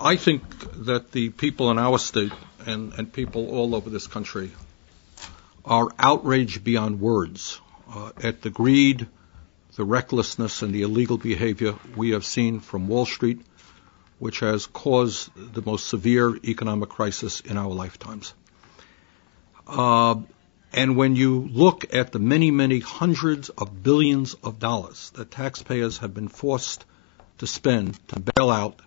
I think that the people in our state and people all over this country are outraged beyond words at the greed, the recklessness, and the illegal behavior we have seen from Wall Street, which has caused the most severe economic crisis in our lifetimes. And when you look at the many, many hundreds of billions of dollars that taxpayers have been forced to spend to bail out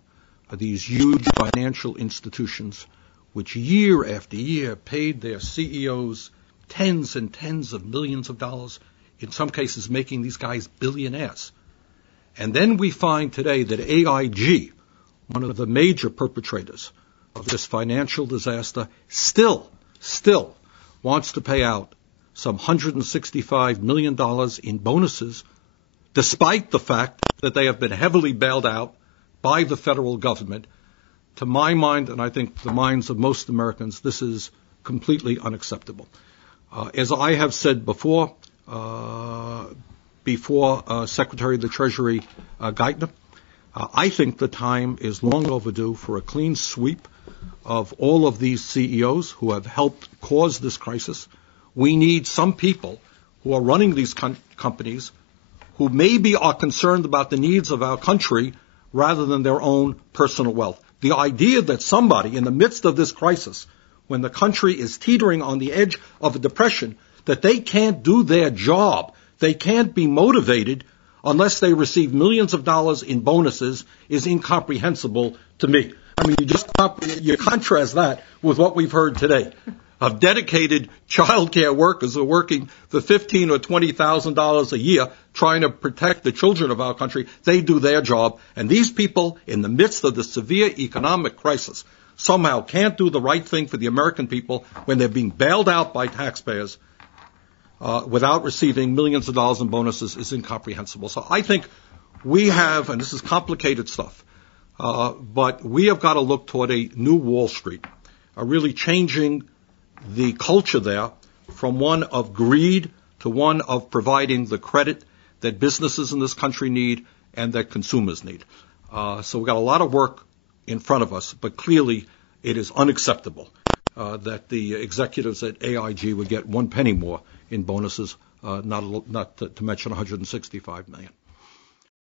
these huge financial institutions, which year after year paid their CEOs tens and tens of millions of dollars, in some cases making these guys billionaires. And then we find today that AIG, one of the major perpetrators of this financial disaster, still wants to pay out some $165 million in bonuses, despite the fact that they have been heavily bailed out by the federal government. To my mind, and I think the minds of most Americans, this is completely unacceptable. As I have said before Secretary of the Treasury Geithner, I think the time is long overdue for a clean sweep of all of these CEOs who have helped cause this crisis. We need some people who are running these companies who maybe are concerned about the needs of our country rather than their own personal wealth. The idea that somebody in the midst of this crisis, when the country is teetering on the edge of a depression, that they can't do their job, they can't be motivated unless they receive millions of dollars in bonuses, is incomprehensible to me. I mean, you contrast that with what we've heard today of dedicated child care workers who are working for $15,000 or $20,000 a year trying to protect the children of our country. They do their job, and these people, in the midst of the severe economic crisis, somehow can't do the right thing for the American people when they're being bailed out by taxpayers without receiving millions of dollars in bonuses is incomprehensible. So I think we have, and this is complicated stuff, but we have got to look toward a new Wall Street, really changing the culture there from one of greed to one of providing the credit that businesses in this country need and that consumers need. So we've got a lot of work in front of us, but clearly it is unacceptable that the executives at AIG would get one penny more in bonuses, not to mention $165 million.